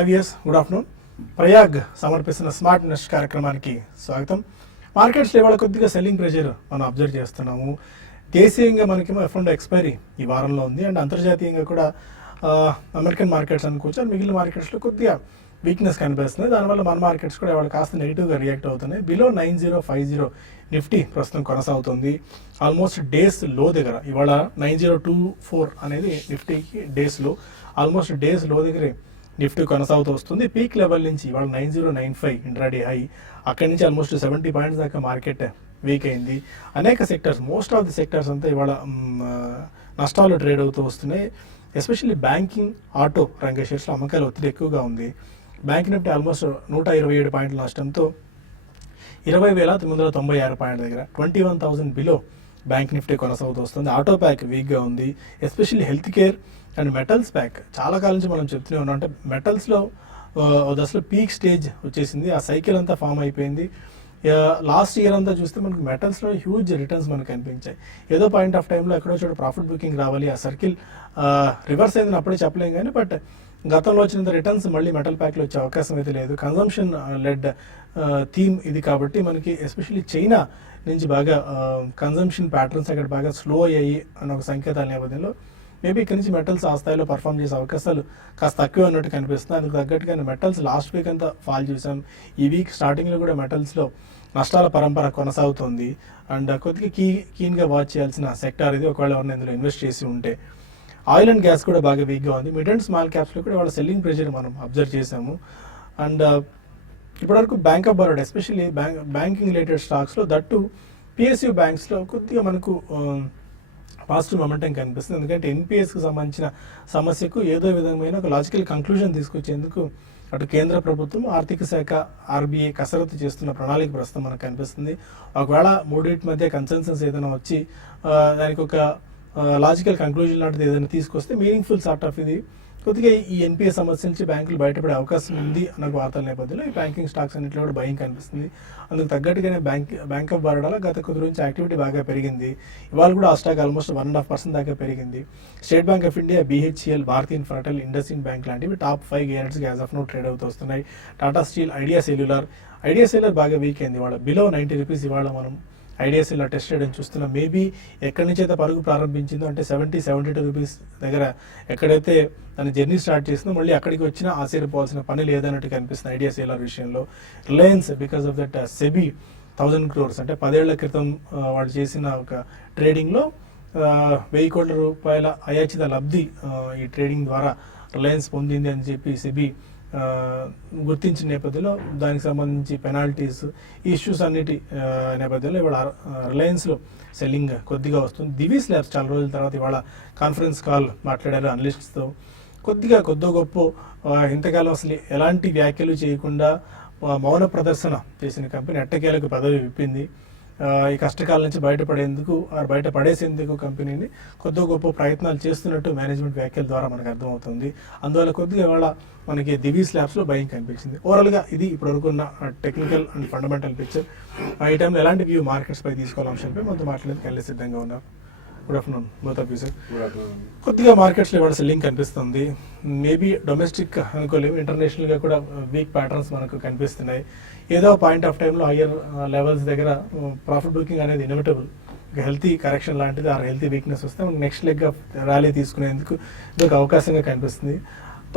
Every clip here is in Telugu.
IVS good afternoon. ప్రయాగ్ సమర్పిస్తున్న స్మార్ట్ ఇన్వెస్ట్ కార్యక్రమానికి స్వాగతం. మార్కెట్స్లో ఇవాళ కొద్దిగా సెల్లింగ్ ప్రెషర్ మనం అబ్జర్వ్ చేస్తున్నాము. దేశీయంగా మనకేమో F&O ఎక్స్పైరీ ఈ వారంలో ఉంది అండ్ అంతర్జాతీయంగా కూడా అమెరికన్ మార్కెట్స్ అనుకోవచ్చు అండ్ మిగిలిన మార్కెట్స్లో కొద్దిగా వీక్నెస్ కనిపిస్తుంది. దానివల్ల మన మార్కెట్స్ కూడా ఇవాళ కాస్త నెగిటివ్గా రియాక్ట్ అవుతున్నాయి. బిలో 9050 నిఫ్టీ ప్రస్తుతం కొనసాగుతుంది. ఆల్మోస్ట్ డేస్ లో దగ్గర ఇవాళ 9024 అనేది నిఫ్టీకి డేస్ లో, ఆల్మోస్ట్ డేస్ లో దగ్గరే నిఫ్టీ కొనసాగుతూ వస్తుంది. పీక్ లెవెల్ నుంచి ఇవాళ 9095 ఇంట్రాడే హై, అక్కడి నుంచి ఆల్మోస్ట్ 70 పాయింట్స్ దాకా మార్కెట్ వీక్ అయింది. అనేక sectors, most of the sectors అంతా ఇవాళ నష్టాలు ట్రేడ్ అవుతూ వస్తున్నాయి. ఎస్పెషల్లీ బ్యాంకింగ్, ఆటో రంగ షేర్స్లో అమ్మకాల ఒత్తిడి ఎక్కువగా ఉంది. బ్యాంక్ నిఫ్టీ ఆల్మోస్ట్ 127 పాయింట్ల నష్టంతో 20,996 పాయింట్ల దగ్గర 21,000 బిలో బ్యాంక్ నిఫ్టీ కొనసాగుతూ వస్తుంది. ఆటో ప్యాక్ వీక్గా ఉంది. Especially health care and metals pack చాలా కాలం నుంచి మనం చెప్తూనే ఉన్నాం. అంటే మెటల్స్లో అసలు పీక్ స్టేజ్ వచ్చేసింది, ఆ సైకిల్ అంతా ఫామ్ అయిపోయింది. లాస్ట్ ఇయర్ అంతా చూస్తే మనకు మెటల్స్లో హ్యూజ్ రిటర్న్స్ మనకు కనిపించాయి. ఏదో పాయింట్ ఆఫ్ టైంలో ఎక్కడో చోట ప్రాఫిట్ బుకింగ్ రావాలి, ఆ సర్కిల్ రివర్స్ అయిందని అప్పుడే చెప్పలేం కానీ, బట్ గతంలో వచ్చినంత రిటర్న్స్ మళ్ళీ మెటల్ ప్యాక్లో వచ్చే అవకాశం అయితే లేదు. కన్జంప్షన్ లెడ్ థీమ్ ఇది కాబట్టి మనకి ఎస్పెషల్లీ చైనా నుంచి బాగా కన్జంప్షన్ ప్యాటర్న్స్ అక్కడ బాగా స్లో అయ్యాయి అన్న ఒక సంకేతాల నేపథ్యంలో మేబీ ఇక్కడి నుంచి మెటల్స్ ఆ స్థాయిలో పర్ఫామ్ చేసే అవకాశాలు కాస్త తక్కువ అన్నట్టు కనిపిస్తుంది. అందుకు తగ్గట్టుగానే మెటల్స్ లాస్ట్ వీక్ అంతా ఫాల్ చూసాం. ఈ వీక్ స్టార్టింగ్లో కూడా మెటల్స్లో నష్టాల పరంపర కొనసాగుతుంది అండ్ కొద్దిగా కీన్గా వాచ్ చేయాల్సిన సెక్టార్ ఇది, ఒకవేళ ఎవరైనా ఇందులో ఇన్వెస్ట్ చేసి ఉంటే. ఆయిల్ అండ్ గ్యాస్ కూడా బాగా వీక్గా ఉంది. మిడ్ అండ్ స్మాల్ క్యాప్స్లో కూడా వాళ్ళ సెల్లింగ్ ప్రెషర్ మనం అబ్జర్వ్ చేసాము. అండ్ ఇప్పటివరకు bank of Baroda especially banking related స్టాక్స్లో, దట్టు పిఎస్యూ బ్యాంక్స్లో కొద్దిగా మనకు పాజిటివ్ మొమెంటం కనిపిస్తుంది. ఎందుకంటే ఎన్పిఎస్కి సంబంధించిన సమస్యకు ఏదో విధమైన ఒక లాజికల్ కంక్లూజన్ తీసుకొచ్చేందుకు అటు కేంద్ర ప్రభుత్వం, ఆర్థిక శాఖ, ఆర్బీఐ కసరత్తు చేస్తున్న ప్రణాళిక ప్రస్తుతం మనకు కనిపిస్తుంది. ఒకవేళ మూడింటి మధ్య కన్సెన్సస్ ఏదైనా వచ్చి దానికి ఒక లాజికల్ కంక్లూజన్ లాంటిది ఏదైనా తీసుకొస్తే మీనింగ్ఫుల్ సార్ట్ ఆఫ్ ఇది కొద్దిగా ఈ ఎన్పిఎస్ సమస్య నుంచి బ్యాంకులు బయటపడే అవకాశం ఉంది అన్న వార్తల నేపథ్యంలో ఈ బ్యాంకింగ్ స్టాక్స్ అన్నింటిలో కూడా భయం కనిపిస్తుంది. అందుకు తగ్గట్టుగానే బ్యాంక్ ఆఫ్ బరోడాలో గత కొద్ది నుంచి యాక్టివిటీ బాగా పెరిగింది. ఇవాళ కూడా ఆ స్టాక్ ఆల్మోస్ట్ 1.5% దాకా పెరిగింది. State Bank of India, BHEL, Bharti Infratel, IndusInd bank లాంటివి టాప్ 5 గేర్స్గా యాజ్ ఆఫ్ నో ట్రేడ్ అవుతూ వస్తున్నాయి. టాటా స్టీల్, ఐడియా సెల్యులార్ బాగా వీక్ అయింది. ఇవాళ బిలో 90 రూపీస్ ఇవాళ మనం ఐడియాస్లో టెస్ట్ చేయడం చూస్తున్నాం. మేబీ ఎక్కడి నుంచి అయితే పరుగు ప్రారంభించిందో అంటే 72 రూపీస్ దగ్గర ఎక్కడైతే తన జర్నీ స్టార్ట్ చేసిందో మళ్ళీ అక్కడికి వచ్చినా ఆశ్చర్యపోవాల్సిన పని లేదన్నట్టు కనిపిస్తుంది ఐడియాస్ఎల్ఆర్ విషయంలో. Reliance because of that SEBI 1000 crores అంటే 10 ఏళ్ల క్రితం వాళ్ళు చేసిన ఒక ట్రేడింగ్లో 1000 కోట్ల రూపాయల అయాచిత లబ్ధి ఈ ట్రేడింగ్ ద్వారా రిలయన్స్ పొందింది అని చెప్పి సెబీ గుర్తించిన నేపథ్యంలో దానికి సంబంధించి పెనాల్టీస్, ఈ ఇష్యూస్ అన్నిటి నేపథ్యంలో ఇవాళ రిలయన్స్లో సెల్లింగ్ కొద్దిగా వస్తుంది. దివీస్ ల్యాబ్స్ చాలా రోజుల తర్వాత ఇవాళ కాన్ఫరెన్స్ కాల్ మాట్లాడారు అనలిస్ట్స్తో. కొద్దో గొప్ప ఇంతకాలం అసలు ఎలాంటి వ్యాఖ్యలు చేయకుండా మౌన ప్రదర్శన చేసిన కంపెనీ ఎట్టకేలకు పదవి విప్పింది. ఈ కష్టకాలం నుంచి బయటపడేసేందుకు కంపెనీని కొద్దో గొప్ప ప్రయత్నాలు చేస్తున్నట్టు మేనేజ్మెంట్ వ్యాఖ్యల ద్వారా మనకు అర్థమవుతుంది. అందువల్ల కొద్దిగా ఇవాళ మనకి దివీస్ ల్యాబ్స్లో భయం కనిపించింది. ఓవరాల్గా ఇది ఇప్పటివరకు ఉన్న టెక్నికల్ అండ్ ఫండమెంటల్ పిక్చర్. ఈ టైంలో ఎలాంటి వ్యూ మార్కెట్స్ పై తీసుకోవాల అంశంపై మనతో మాట్లాడేందుకు వెళ్ళి సిద్ధంగా ఉన్నారు. Good afternoon both of you sir. కొద్దిగా మార్కెట్స్లో ఇవాళ సెల్లింగ్ కనిపిస్తుంది. మేబీ డొమెస్టిక్ అనుకోలేము, ఇంటర్నేషనల్గా కూడా వీక్ ప్యాటర్న్స్ మనకు కనిపిస్తున్నాయి. ఏదో పాయింట్ ఆఫ్ టైంలో హయ్యర్ లెవెల్స్ దగ్గర ప్రాఫిట్ బుకింగ్ అనేది ఇన్ఎవిటబుల్. హెల్తీ కరెక్షన్ లాంటిది, ఆ హెల్తీ వీక్నెస్ వస్తే మనకు నెక్స్ట్ లెగ్ ఆఫ్ ర్యాలీ తీసుకునేందుకు ఇది ఒక అవకాశంగా కనిపిస్తుంది.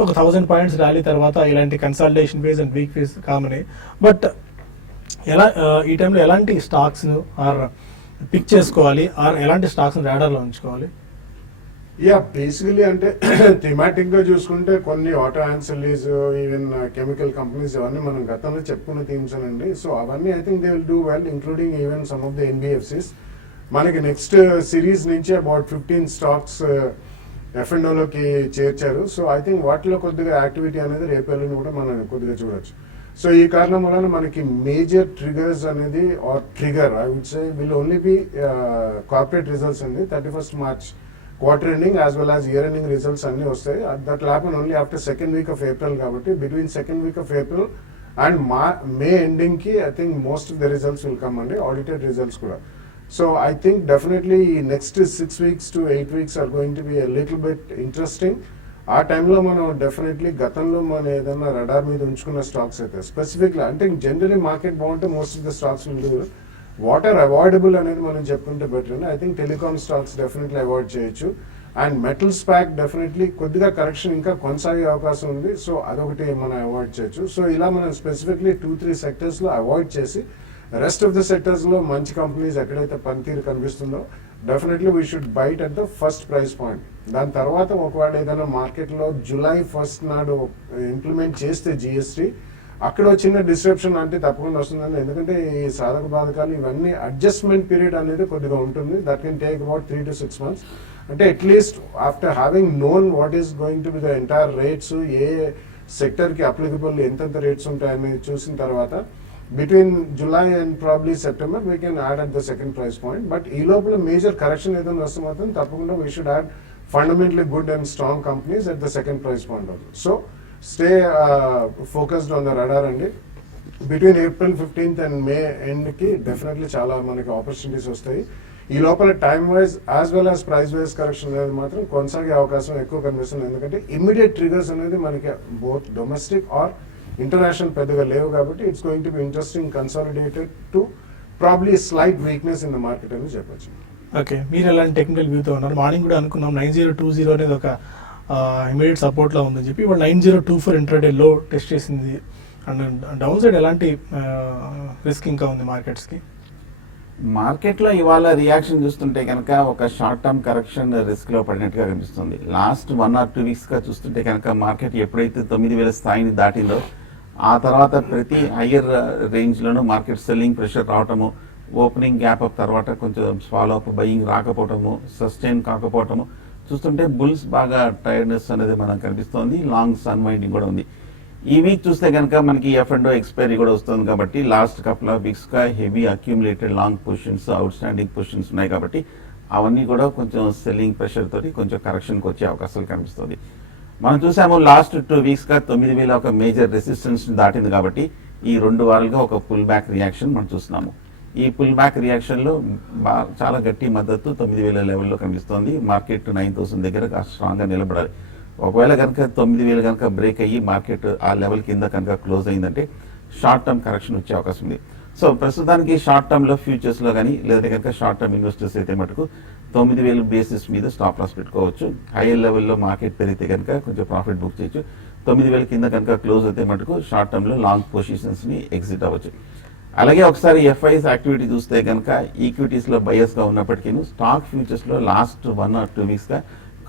ఒక 1000 పాయింట్స్ ర్యాలీ తర్వాత ఇలాంటి consolidation phase and weak phase కామనే. బట్ ఈ టైంలో ఎలాంటి స్టాక్స్ను ఆర్ పిక్ చేసుకోవాలి, ఆర్ ఎలాంటి స్టాక్స్ని రాడార్లో ఉంచుకోవాలి? బేసికలీ అంటే థిమాటిక్ గా చూసుకుంటే కొన్ని auto ancillaries, even chemical companies ఇవన్నీ మనం గతంలో చెప్పుకున్న థీమ్స్ అండి. సో అవన్నీ I think they will do well, including even some of the NBFCs. మనకి నెక్స్ట్ సిరీస్ నుంచి అబౌట్ 15 స్టాక్స్ F&Oలోకి చేర్చారు. సో ఐ థింక్ వాటిలో కొద్దిగా యాక్టివిటీ అనేది రేపల్ని కూడా మనం కొద్దిగా చూడొచ్చు. సో ఈ కారణం వలన మనకి మేజర్ ట్రిగర్స్ అనేది or trigger I would say will only be corporate results అండి. 31st March quarter ending as well as year ending results అన్ని వస్తాయి. That will happen only after second week of April కాబట్టి between second week of April and May ending కి I think most of the results will come అండి, ఆడిటెడ్ రిజల్ట్స్ కూడా. So I think definitely next 6 weeks to 8 weeks are going to be a little bit interesting. ఆ టైంలో మనం డెఫినెట్లీ గతంలో మనం ఏదైనా రడార్ మీద ఉంచుకున్న స్టాక్స్ అయితే స్పెసిఫిక్లీ అంటే జనరలీ మార్కెట్ బాగుంటే most of the stocks water avoidable అనేది మనం చెప్పుకుంటే బెటర్ అండి. I think telecom stocks definitely avoid చేయొచ్చు. అండ్ మెటల్స్ ప్యాక్ డెఫినెట్లీ కొద్దిగా కరెక్షన్ ఇంకా కొనసాగే అవకాశం ఉంది. సో అదొకటి మనం అవాయిడ్ చేయొచ్చు. సో ఇలా మనం స్పెసిఫిక్లీ 2-3 సెక్టర్స్లో అవాయిడ్ చేసి రెస్ట్ ఆఫ్ ద సెక్టర్స్లో మంచి కంపెనీస్ ఎక్కడైతే పనితీరు కనిపిస్తుందో definitely we should bite at the first price point. దాని తర్వాత ఒకవేళ ఏదైనా మార్కెట్లో July 1st నాడు ఇంప్లిమెంట్ చేస్తే జిఎస్టీ అక్కడ చిన్న డిస్క్రిప్షన్ అంటే తప్పకుండా వస్తుందండి. ఎందుకంటే ఈ సాధక బాధకాలు ఇవన్నీ అడ్జస్ట్మెంట్ పీరియడ్ అనేది కొద్దిగా ఉంటుంది. That can take about 3 to 6 months. అంటే at least after having known what is going to be the entire rates, ఏ సెక్టర్కి అప్లికబుల్ ఎంతెంత రేట్స్ ఉంటాయని చూసిన తర్వాత between July and probably September we can add at the second price point. But ఈ లోపల మేజర్ కరెక్షన్ ఏదైనా వస్తే మాత్రం తప్పకుండా we should add fundamentally good and strong companies at the second price point also. So stay focused on the radar అండి. Between April 15th and May ఎండ్కి డెఫినెట్లీ చాలా మనకి ఆపర్చునిటీస్ వస్తాయి. ఈ లోపల time wise as well as price wise correction అనేది మాత్రం కొనసాగే అవకాశం ఎక్కువ కనిపిస్తుంది. ఎందుకంటే ఇమ్మీడియట్ ట్రిగర్స్ అనేది మనకి బోత్ డొమెస్టిక్ ఆర్ ఇంటర్నేషనల్ పెద్దగా లేవు కాబట్టి it's going to be interesting consolidated to probably slight weakness in the market అని చెప్పొచ్చు. ఓకే, మీరు ఎలాంటి టెక్నికల్ వ్యూతో ఉన్నారు? మార్నింగ్ కూడా అనుకున్నాం 9020 అనేది ఒక ఇమీడియట్ సపోర్ట్లో ఉందని చెప్పి ఇప్పుడు 9024 ఇంట్రాడే లో టెస్ట్ చేసింది. అండ్ డౌన్ సైడ్ ఎలాంటి రిస్క్ ఇంకా ఉంది మార్కెట్స్కి? మార్కెట్లో ఇవాళ రియాక్షన్ చూస్తుంటే కనుక ఒక షార్ట్ టర్మ్ కరెక్షన్ రిస్క్లో పడినట్టుగా కనిపిస్తుంది. లాస్ట్ 1 or 2 వీక్స్గా చూస్తుంటే కనుక మార్కెట్ ఎప్పుడైతే 9000 స్థాయిని దాటిందో ఆ తర్వాత ప్రతి హయ్యర్ రేంజ్లోనూ మార్కెట్ సెల్లింగ్ ప్రెషర్ రావటము, ఓపెనింగ్ గ్యాప్ అప్ తర్వాత కొంచెం ఫాలో అప్ బయింగ్ రాకపోవటము, సస్టైన్ కాకపోవటము చూస్తుంటే బుల్స్ బాగా టైర్డ్నెస్ అనేది మనకు కనిపిస్తోంది. లాంగ్స్ అన్వైండింగ్ కూడా ఉంది. ఈ వీక్ చూస్తే కనుక మనకి F&O ఎక్స్పైరీ కూడా వస్తుంది కాబట్టి లాస్ట్ కపుల్ ఆఫ్ వీక్స్గా heavy accumulated long positions, outstanding positions ఉన్నాయి కాబట్టి అవన్నీ కూడా కొంచెం సెల్లింగ్ ప్రెషర్ తోటి కొంచెం కరెక్షన్కి వచ్చే అవకాశాలు కనిపిస్తుంది. మనం చూసాము లాస్ట్ 2 వీక్స్గా 9000 ఒక మేజర్ రెసిస్టెన్స్ దాటింది కాబట్టి ఈ 2 వారాలుగా ఒక పుల్ బ్యాక్ రియాక్షన్ మనం చూస్తున్నాము. ఈ పుల్ బ్యాక్ రియాక్షన్లో చాలా గట్టి మద్దతు 9000 లెవెల్లో కనిపిస్తోంది. మార్కెట్ 9000 దగ్గర స్ట్రాంగ్గా నిలబడాలి. ఒకవేళ కనుక 9000 కనుక బ్రేక్ అయ్యి మార్కెట్ ఆ లెవెల్ కింద కనుక క్లోజ్ అయిందంటే షార్ట్ టర్మ్ కరెక్షన్ వచ్చే అవకాశం ఉంది. సో ప్రస్తుతానికి షార్ట్ టర్మ్లో ఫ్యూచర్స్లో కానీ లేదంటే కనుక షార్ట్ టర్మ్ ఇన్వెస్టర్స్ అయితే మటుకు 9000 బేసిస్ మీద స్టాప్ లాస్ పెట్టుకోవచ్చు. హైయర్ లెవెల్లో మార్కెట్ పెరిగితే కనుక కొంచెం ప్రాఫిట్ బుక్ చేయొచ్చు. 9000 కింద కనుక క్లోజ్ అయితే మటుకు షార్ట్ టర్మ్లో లాంగ్ పొజిషన్స్ని ఎగ్జిట్ అవ్వచ్చు. అలాగే ఒకసారి ఎఫ్ఐఎస్ యాక్టివిటీ చూస్తే కనుక ఈక్విటీస్లో బయస్గా ఉన్నప్పటికీ స్టాక్ ఫ్యూచర్స్లో లాస్ట్ 1 or 2 వీక్స్గా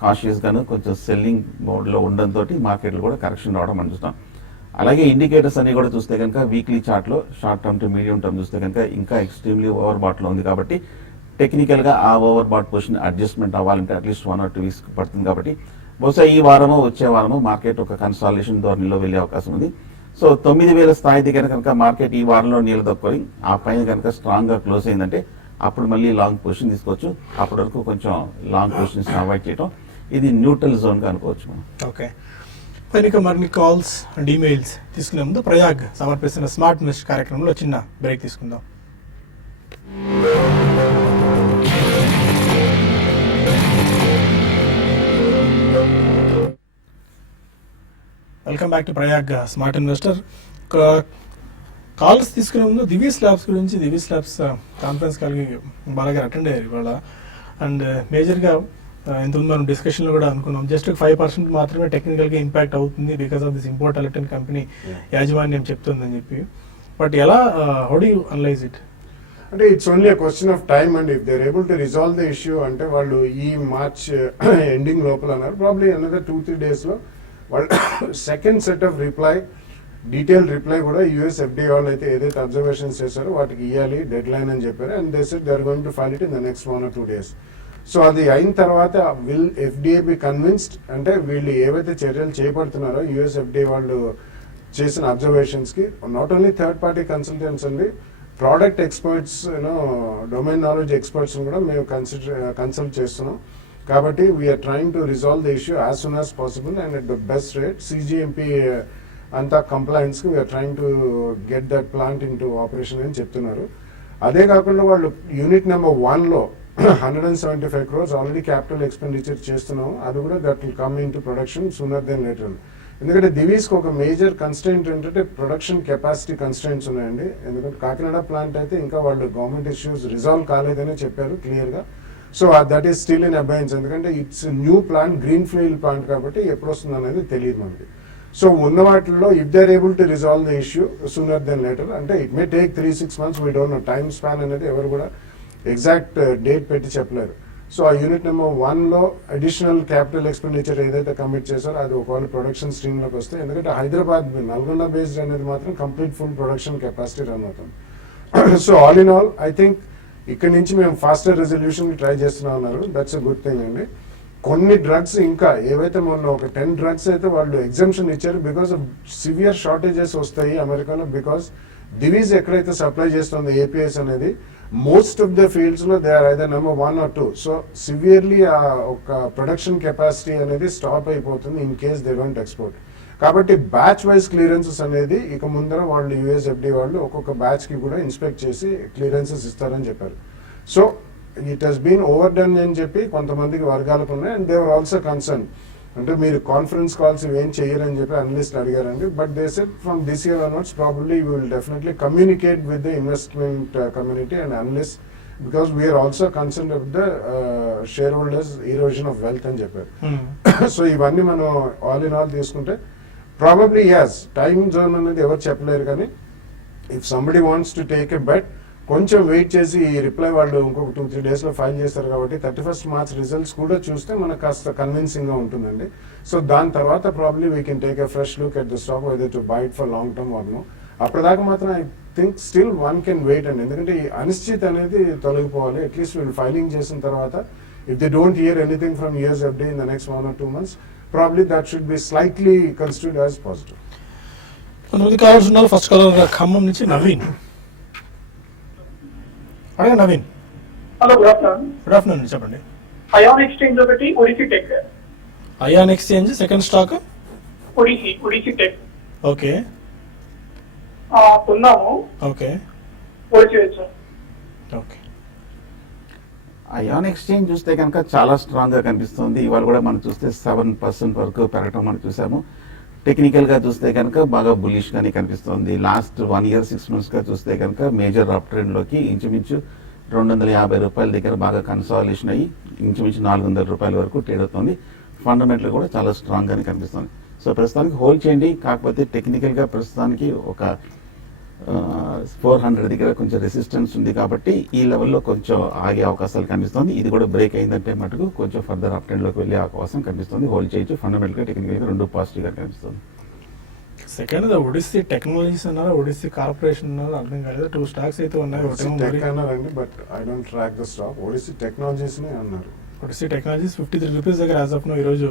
కాషియస్గాను కొంచెం సెల్లింగ్ మోడ్లో ఉండడంతో మార్కెట్లో కూడా కరెక్షన్ రావడం మనం చూస్తాం. అలాగే ఇండికేటర్స్ అన్ని కూడా చూస్తే కనుక వీక్లీ చార్ట్లో short term to medium term చూస్తే కనుక ఇంకా ఎక్స్ట్రీమ్లీ ఓవర్ బాట్లో ఉంది కాబట్టి టెక్నికల్గా ఆ ఓవర్ బాట్ పొజిషన్ అడ్జస్ట్మెంట్ అవ్వాలంటే అట్లీస్ట్ 1 or 2 వీక్స్ పడుతుంది కాబట్టి బహుశా ఈ వారమో వచ్చే వారమో మార్కెట్ ఒక కన్సాలిడేషన్ ధోరణిలో వెళ్ళే అవకాశం ఉంది. సో 9000 స్థాయి దగ్గర కనుక మార్కెట్ ఈ వారంలో నిలదొక్కొని ఆ పైన కనుక స్ట్రాంగ్గా క్లోజ్ అయిందంటే అప్పుడు మళ్ళీ లాంగ్ పొజిషన్ తీసుకోవచ్చు. అప్పటి వరకు కొంచెం లాంగ్ పొజిషన్స్ అవాయిడ్ చేయడం ఇది న్యూట్రల్ జోన్గా అనుకోవచ్చు మనం. ఓకే, పైన మరిన్ని కాల్స్ అండ్ ఈమెయిల్స్ తీసుకునే ముందు ప్రయాగ్ సమర్పిస్తున్న స్మార్ట్ ఇన్వెస్ట్ కార్యక్రమంలో చిన్న బ్రేక్ తీసుకుందాం. Welcome back to Prayag smart investor. Calls తీసుకునే ముందు దివీస్ ల్యాబ్స్ గురించి, దివీస్ ల్యాబ్స్ కాన్ఫరెన్స్ కాల్కి బాగా అటెండ్ అయ్యారు ఇవాళ. అండ్ మేజర్గా ఇంతకుముందు మనం డిస్కషన్లో కూడా అనుకున్నాం జస్ట్ 5% మాత్రమే టెక్నికల్గా ఇంపాక్ట్ అవుతుంది because of this import electronic company యాజమాన్యం చెప్తుందని చెప్పి. బట్ ఎలా, how do you analyse it? అంటే it's only a question of time and if they're able to resolve the issue అంటే వాళ్ళు ఈ మార్చ్ ఎండింగ్ లోపల అన్నారు. ప్రాబ్లీ అనదర్ 2-3 డేస్లో వాళ్ళు second set of detail reply కూడా యూఎస్ ఎఫ్డీఏ వాళ్ళు అయితే ఏదైతే అబ్జర్వేషన్స్ చేశారో వాటికి ఇవ్వాలి డెడ్ లైన్ అని చెప్పారు. And they said they are going to file it in the next 1 or 2 days. So అది అయిన తర్వాత విల్ ఎఫ్డీఏ బి కన్విన్స్డ్ అంటే వీళ్ళు ఏవైతే చర్యలు చేపడుతున్నారో యూఎస్ ఎఫ్డీఏ వాళ్ళు చేసిన అబ్జర్వేషన్స్కి not only third party consultants అండి, ప్రోడక్ట్ ఎక్స్పర్ట్స్, డొమైన్ నాలెడ్జ్ ఎక్స్పర్ట్స్ని కూడా మేము కన్సల్ట్ చేస్తున్నాం. కాబట్టి we're trying to resolve the issue as soon as possible and at the best rate. CGMP అంతా కంప్లైంట్స్కి we're trying to get that plant in to operation అని చెప్తున్నారు. అదే కాకుండా వాళ్ళు యూనిట్ నెంబర్ 1లో 175 crores ఆల్రెడీ క్యాపిటల్ ఎక్స్పెండిచర్ చేస్తున్నాము. అది కూడా that will come in to production sooner then later. ఎందుకంటే దివీస్కి ఒక మేజర్ కన్స్ట్రెయింట్ ఏంటంటే ప్రొడక్షన్ కెపాసిటీ కన్స్ట్రెయింట్స్ ఉన్నాయండి. ఎందుకంటే కాకినాడ ప్లాంట్ అయితే ఇంకా వాళ్ళు గవర్నమెంట్ ఇష్యూస్ రిజాల్వ్ కాలేదని చెప్పారు క్లియర్గా. So that is still in abeyance. ఎందుకంటే it's new plant, green field plant కాబట్టి ఎప్పుడు వస్తుంది అనేది తెలియదు మనకి. సో ఉన్న వాటిల్లో if they are able to resolve the issue sooner then later, అంటే it may take 3-6 months, we don't know. Time span అనేది ఎవరు కూడా ఎగ్జాక్ట్ డేట్ పెట్టి చెప్పలేరు. సో ఆ యూనిట్ నెంబర్ 1లో అడిషనల్ క్యాపిటల్ ఎక్స్పెండిచర్ ఏదైతే కమిట్ చేశారో అది ఒకవేళ ప్రొడక్షన్ స్ట్రీమ్లోకి వస్తే, ఎందుకంటే హైదరాబాద్ నల్గొండ బేస్డ్ అనేది మాత్రం complete full production capacity run అవుతుంది. So all in all I think ఇక్కడ నుంచి మేము ఫాస్టర్ రెజల్యూషన్ ట్రై చేస్తున్నాం అన్నారు. దట్స్ అ గుడ్ థింగ్ అండి. కొన్ని డ్రగ్స్ ఇంకా ఏవైతే మొన్న ఒక 10 drugs అయితే వాళ్ళు ఎగ్జామ్షన్ ఇచ్చారు బికాస్ ఆఫ్ సివియర్ షార్టేజెస్ వస్తాయి అమెరికాలో. బికాస్ దివీస్ ఎక్కడైతే సప్లై చేస్తుంది ఏపీఎస్ అనేది మోస్ట్ ఆఫ్ ద ఫీల్డ్స్ లో they are either number 1 or 2. So severely ఆ ఒక ప్రొడక్షన్ కెపాసిటీ అనేది స్టాప్ అయిపోతుంది in case they don't export. కాబట్టి బ్యాచ్ వైజ్ క్లియరెన్సెస్ అనేది ఇక ముందర వాళ్ళు యుఎస్ఎఫ్డి వాళ్ళు ఒక్కొక్క బ్యాచ్ కి కూడా ఇన్స్పెక్ట్ చేసి క్లియరెన్సెస్ ఇస్తారని చెప్పారు. So it has been overdone అని చెప్పి కొంతమందికి వర్గాలకు ఉన్నాయి. అండ్ దేవర్ ఆల్సో కన్సర్న్, అంటే మీరు కాన్ఫరెన్స్ కాల్స్ ఇవేం చేయరని చెప్పి అనలిస్ట్ అడిగారండి. But they said from this year onwards probably you will definitely communicate with the investment community and analyst because we're also concern with the share holders erosion of wealth అని చెప్పారు. సో ఇవన్నీ మనం ఆల్ ఇన్ ఆల్ తీసుకుంటే ప్రాబబ్లీ యాస్ టైమ్ జోన్ అనేది ఎవరు చెప్పలేరు. కానీ if somebody wants to take a bet, కొంచెం వెయిట్ చేసి ఈ రిప్లై వాళ్ళు ఇంకొక 2-3 daysలో ఫైల్ చేస్తారు కాబట్టి 31st March రిజల్ట్స్ కూడా చూస్తే మనకు కాస్త కన్విన్సింగ్గా ఉంటుందండి. సో దాని తర్వాత probably we can take a fresh look at the stock whether to buy it for long term or no. అప్పటిదాకా మాత్రం I think still one can wait అండి. ఎందుకంటే ఈ అనిశ్చిత అనేది తొలగిపోవాలి. అట్లీస్ట్ వీళ్ళు ఫైలింగ్ చేసిన తర్వాత if they don't hear anything from USFDA in the next 1 or 2 months, probably that should be slightly considered as positive. కొంతమంది కావాల్సి ఉన్నారు. ఫస్ట్ కాలర్ ఖమ్మం నుంచి నవీన్. అదే Naveen. Hello, good afternoon. Good afternoon, చెప్పండి. అయాన్ ఎక్స్చేంజ్ ఒకటి, Odyssey tech. Ion Exchange second stock Odyssey tech. Okay కొన్నాము. ఓకే ఒడిసి వచ్చాం. ఓకే. అయాన్ ఎక్స్చేంజ్ చూస్తే కనుక చాలా స్ట్రాంగ్ గా కనిపిస్తుంది. ఇవాళ కూడా మనం చూస్తే 7% వరకు పెరగటం మనం చూసాము. టెక్నికల్ గా చూస్తే కనుక బాగా బులిష్ గానే కనిపిస్తుంది. లాస్ట్ 1 year 6 months గా చూస్తే కనుక మేజర్ అప్ ట్రెండ్ లోకి ఇంచుమించు 250 రూపాయల దగ్గర బాగా కన్సాలిడేషన్ అయ్యి ఇంచుమించు 400 రూపాయల వరకు ట్రేడ్ అవుతుంది. ఫండమెంటల్ కూడా చాలా స్ట్రాంగ్ గానే కనిపిస్తుంది. సో ప్రస్తుతానికి హోల్డ్ చేయండి. కాకపోతే టెక్నికల్ గా ప్రస్తుతానికి ఒక 400 దగ్గర కొంచెం రెసిస్టెన్స్ ఉంది కాబట్టి ఈ లెవెల్లో కొంచెం ఆగే అవకాశాలు కనిపిస్తుంది. ఇది కూడా బ్రేక్ అయిందంటే మటుకు కొంచెం ఫర్దర్ అప్ ట్రెండ్ లోకి వెళ్ళే అవకాశం కనిపిస్తుంది. హోల్డ్ చేయొచ్చు. ఫండమెంటల్ గా టెక్నికల్ గా రెండు పాజిటివ్ గా కనిపిస్తుంది. సెకండ్ ఒడిస్సీ టెక్నాలజీస్ అన్నారు, ఒడిస్సీ కార్పొరేషన్ అన్నారు, అర్థం కాలేదు. 2 stocks అయితే ఉన్నాయి. టెక్ అన్నారండి, but I don't track the stock. ఒడిసి టెక్నాలజీస్ అన్నారు. ఒడిస్సీ టెక్నాలజీస్ 53 రూపీస్ దగ్గర యాజ్ ఆఫ్ నో ఈరోజు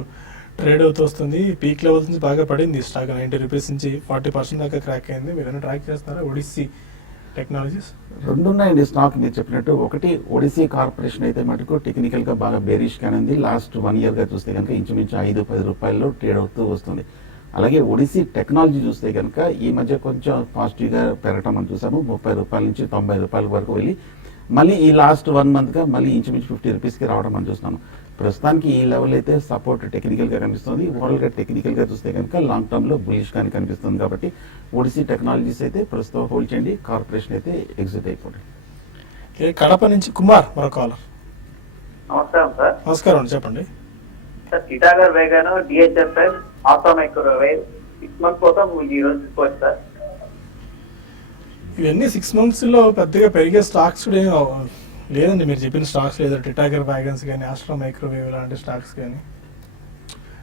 ట్రేడ్ అవుతూ వస్తుంది. పీక్ లెవెల్స్ నుంచి బాగా పడింది స్టాక్. 90 రూపీస్ నుంచి 40% దాకా క్రాక్ అయింది. మీరు ట్రాక్ చేస్తారా ఒడిస్సీ టెక్నాలజీస్? రెండు ఉన్నాయండి స్టాక్ మీరు చెప్పినట్టు. ఒకటి ఒడిసీ కార్పొరేషన్ అయితే మటుకు టెక్నికల్ గా బాగా బేరిష్ గానే ఉంది. లాస్ట్ 1 year గా చూస్తే కనుక ఇంచుమించు 5-10 రూపాయల్లో ట్రేడ్ అవుతూ వస్తుంది. అలాగే ఒడిసీ టెక్నాలజీ చూస్తే కనుక ఈ మధ్య కొంచెం పాజిటివ్ గా పెరగటం మనం చూసాము. 30 రూపాయల నుంచి 90 రూపాయల వరకు వెళ్ళి మళ్ళీ ఈ లాస్ట్ 1 month గా మళ్ళీ ఇంచుమించు 50 రూపీస్కి రావడం మనం చూస్తున్నాము. ప్రస్తుతానికి ఈ లెవెల్ అయితే సపోర్ట్ టెక్నికల్ గా కనిపిస్తుంది. ఓవరాల్ గా టెక్నికల్ గా చూస్తే కనుక లాంగ్ టర్మ్ లో బులిష్ గానే కనిపిస్తుంది. కాబట్టి ఒడిసీ టెక్నాలజీస్ అయితే ప్రస్తుతం హోల్డ్ చేయండి. కార్పొరేషన్ అయితే ఎగ్జిట్ అయిపోండి. కడప నుంచి కుమార్ మరో కాలర్. నమస్కారం సార్. నమస్కారం అండి, చెప్పండి. సార్ టిటాగర్ వేగాను, డిహెచ్ఎఫ్ఎల్, ఆటోమైక్రోవేవ్ 6 months కోసం ఈ రోజు తీసుకోవచ్చు సార్. ఇవన్నీ 6 months లో పెద్దగా పెరిగే స్టాక్స్ కూడా ఏం లేదండి. మీరు చెప్పిన స్టాక్స్ లేదా టిటాగర్ వ్యాగన్స్ కానీ, ఆస్ట్రా మైక్రోవేవ్ లాంటి స్టాక్స్ కానీ.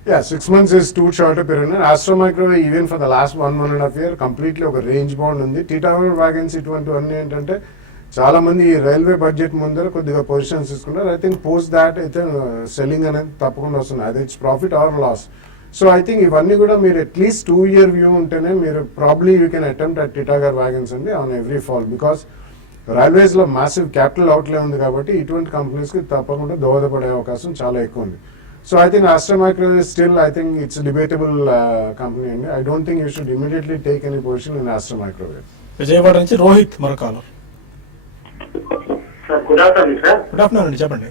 Yeah, 6 months is too short a period. Astro Microwave even for the last 1.5 year completely ఒక రేంజ్ బౌండ్ ఉంది. టిటాగర్ వ్యాగన్స్ ఇటువంటివన్నీ ఏంటంటే చాలా మంది ఈ రైల్వే బడ్జెట్ ముందర కొద్దిగా పొజిషన్స్ తీసుకున్నారు. ఐ థింక్ పోస్ట్ దాట్ అయితే సెల్లింగ్ అనేది తప్పకుండా వస్తుంది. అది it's profit or loss. So I think ఇవన్నీ కూడా మీరు అట్లీస్ట్ 2 year వ్యూ ఉంటేనే మీరు probably you can attempt at Titagarh Wagons అండి on every fall. Because railways లో మాసివ్ క్యాపిటల్ అవుట్లే ఉంది కాబట్టి ఇటువంటి కంపెనీస్ కి తప్పకుండా దోహదపడే అవకాశం చాలా ఎక్కువ ఉంది. So I think Astra Microwave is still, I think it's a debatable company. And I don't think you should immediately take any position in Astra Microwave. Vijayawada నుంచి రోహిత్ మరో caller. Sir good afternoon sir. Good afternoon అండి, చెప్పండి.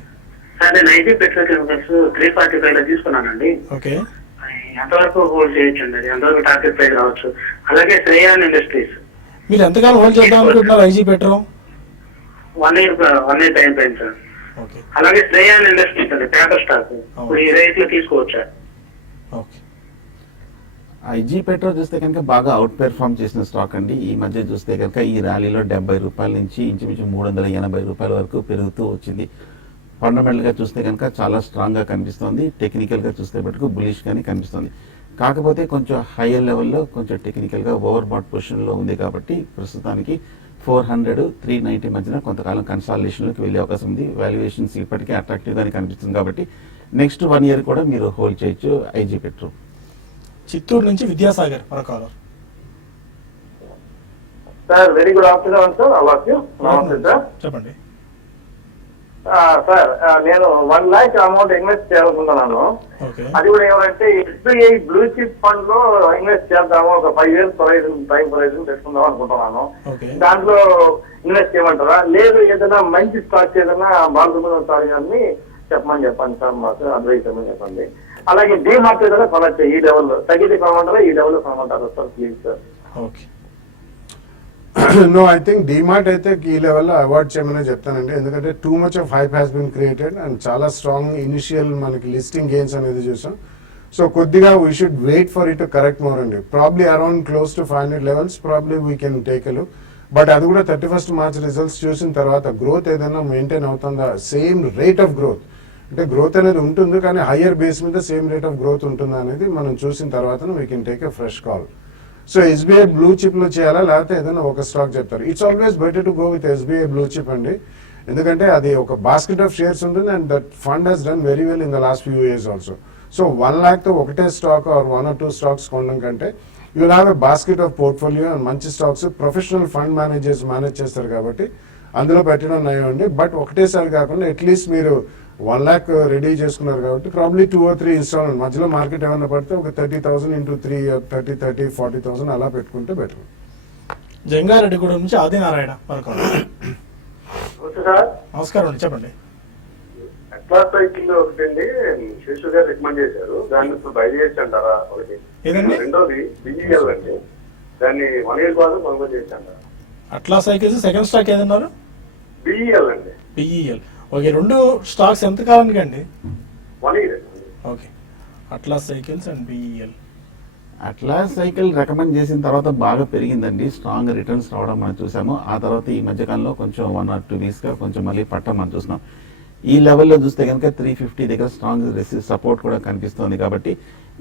సార్ నేను ఐటీ పెట్రోకెమికల్స్ 345 లో తీసుకున్నానండి. ఓకే, ఎంతవరకు హోల్డ్ చేయొచ్చండి, అది ఎంతవరకు టార్గెట్ ప్రైస్ రావచ్చు? అలాగే శ్రేయాన్ ఇండస్ట్రీస్ మీరు ఎంతకాలం హోల్డ్ చేద్దాం అనుకుంటున్నారు ఐజీ పెట్రో? 1 year టైం పైన సార్. ఓకే అలాగే శ్రేయాన్ ఇండస్ట్రీస్ అండి, పేపర్ స్టాక్ ఇప్పుడు ఈ రేట్ లో తీసుకోవచ్చా? ఓకే. ఐజీ పెట్రోల్ చూస్తే కనుక బాగా అవుట్ పెర్ఫామ్ చేసిన స్టాక్ అండి. ఈ మధ్య చూస్తే కనుక ఈ ర్యాలీలో 70 రూపాయల నుంచి ఇంచుమించు 380 రూపాయల వరకు పెరుగుతూ వచ్చింది. ఫండమెంటల్గా చూస్తే కనుక చాలా స్ట్రాంగ్గా కనిపిస్తుంది. టెక్నికల్గా చూస్తే మటుకు బులిష్గానే కనిపిస్తుంది. కాకపోతే కొంచెం హయ్యర్ లెవెల్లో కొంచెం టెక్నికల్గా ఓవర్ బాట్ పొజిషన్లో ఉంది కాబట్టి ప్రస్తుతానికి 400-390 మధ్యన కొంతకాలం కన్సాలిడేషన్లోకి వెళ్ళే అవకాశం ఉంది. వాల్యుయేషన్స్ ఇప్పటికే అట్రాక్టివ్గానే కనిపిస్తుంది కాబట్టి నెక్స్ట్ 1 year కూడా మీరు హోల్డ్ చేయొచ్చు ఐజీ పెట్రోల్. చిత్తూరు నుంచి విద్యాసాగర్ మరో caller. Sir very good afternoon sir. నమస్తే సార్. చెప్పండి. సార్ నేను 1 lakh అమౌంట్ ఇన్వెస్ట్ చేయాలనుకుంటున్నాను. ఓకే, అది కూడా ఏమంటే SBI బ్లూ చిప్ ఫండ్ లో ఇన్వెస్ట్ చేద్దాము, ఒక 5 years టైం హొరైజన్ పెట్టుకుందాం అనుకుంటున్నాను. ఓకే. దాంట్లో ఇన్వెస్ట్ చేయమంటారా, లేదు ఏదైనా మంచి స్టాక్ ఏదైనా బాలసుబ్రహ్మణ్యం సార్ గారిని చెప్పండి సార్, మాకు అడ్వైస్ ఏమని చెప్పండి. అలాగే డీమార్ట్ ఏదైనా కొనొచ్చు, ఈ లెవెల్లో తగ్గితే కొనమంటారా, ఈ లెవెల్లో కొనమంటారా sir please sir? Okay. No, I think DMart అయితే ఈ లెవెల్లో అవాయిడ్ చేయమని చెప్తానండి. ఎందుకంటే too much of hype has been created and చాలా స్ట్రాంగ్ ఇనిషియల్ మనకి లిస్టింగ్ గెయిన్స్ అనేది చూసాం. సో కొద్దిగా we should wait for it correct more అండి. Probably around close to 500 levels probably we can take a look. But అది కూడా 31st March రిజల్ట్స్ చూసిన తర్వాత గ్రోత్ ఏదైనా మెయింటైన్ అవుతుందా, సేమ్ రేట్ ఆఫ్ గ్రోత్ అంటే గ్రోత్ అనేది ఉంటుంది కానీ హయ్యర్ బేస్ మీద సేమ్ రేట్ ఆఫ్ గ్రోత్ ఉంటుందా అనేది మనం చూసిన తర్వాత we can take a fresh call. So SBI blue chip లో చేయాలా లేకపోతే ఏదైనా ఒక స్టాక్ చెప్తారు. It's always better to go with SBI blue chip అండి. ఎందుకంటే అది ఒక బాస్కెట్ ఆఫ్ షేర్స్ ఉంటుంది and that fund has done very well in the last few years also. So 1 lakh తో ఒకటే స్టాక్ ఆర్ 1 or 2 stocks కొనడం కంటే you will have a basket of portfolio and మంచి stocks professional fund managers manage చేస్తారు కాబట్టి అందులో పెట్టడం నయం అండి. బట్ ఒకటేసారి కాకుండా అట్లీస్ట్ మీరు 1 lakh రెడీ చేసుకున్నారు కాబట్టి ప్రాబ్లీ 2 or 3 ఇన్స్టాల్మెంట్ మధ్యలో మార్కెట్ ఏమైనా పడితే ఒక 30,000 into 3 30, 40,000 అలా పెట్టుకుంటే బెటర్. జంగారెడ్డిగూడెం నుంచి ఆదినారాయణ మరో కాలర్. సార్ నమస్కారం అండి, చెప్పండి. అట్లా సైకిల్ ఒకటండి శేషు గారు రికమెండ్ చేశారు, దాన్ని ఇప్పుడు బయట చేసి అంటారా ఒకటి? ఏదండి? రెండోది BEL అండి, దాన్ని 1 year కోసం కొనుగోలు చేసి అంటారా? అట్లా సైకిల్స్ సెకండ్ స్టాక్ ఏదన్నారు? BEL అండి. PEL. ఓకే, రెండు స్టాక్స్ ఎంత కాలానికి అండి? 1 year. ఓకే, అట్లా సైకిల్స్ అండ్ BEL. అట్లా సైకిల్ రికమెండ్ చేసిన తర్వాత బాగా పెరిగిందండి, స్ట్రాంగ్ రిటర్న్స్ రావడం మనం చూసాము. ఆ తర్వాత ఈ మధ్యకాలంలో కొంచెం 1 or 2 weeksగా కొంచెం మళ్ళీ పట్టం మనం చూస్తున్నాం. ఈ లెవెల్లో చూస్తే కనుక 350 దగ్గర స్ట్రాంగ్ సపోర్ట్ కూడా కనిపిస్తుంది కాబట్టి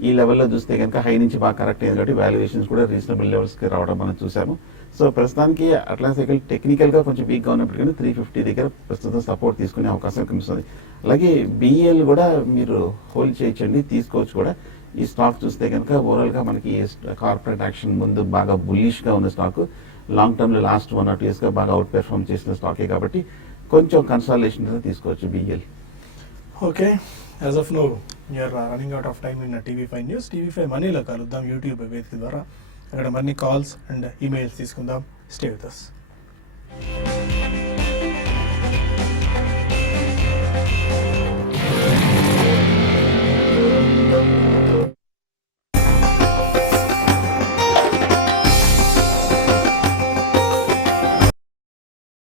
ఈ లెవెల్లో చూస్తే కనుక హై నుంచి బాగా కరెక్ట్ అయింది కాబట్టి వాల్యుయేషన్స్ కూడా రీజనబుల్ లెవెల్స్కి రావడం మనం చూసాము. సో ప్రస్తుతానికి అట్లా సైకిల్ టెక్నికల్గా కొంచెం వీక్గా ఉన్నప్పటికీ 350 దగ్గర ప్రస్తుతం సపోర్ట్ తీసుకునే అవకాశం కనిపిస్తుంది. అలాగే BEL కూడా మీరు హోల్డ్ చేయొచ్చండి, తీసుకోవచ్చు కూడా. ఈ స్టాక్ చూస్తే కనుక ఓవరాల్గా మనకి కార్పొరేట్ యాక్షన్ ముందు బాగా బుల్లిష్గా ఉన్న స్టాక్, లాంగ్ టర్మ్లో లాస్ట్ 1 or 2 yearsగా బాగా అవుట్ పెర్ఫామ్ చేసిన స్టాకే కాబట్టి కొంచెం కన్సాలిడేషన్ తీసుకోవచ్చు BEL. Okay, as of now you're running out of time in TV5 news. TV5 మనీలో కలుద్దాం యూట్యూబ్ వేదిక ద్వారా. అక్కడ మరిన్ని కాల్స్ అండ్ ఈమెయిల్స్ తీసుకుందాం. Stay with us.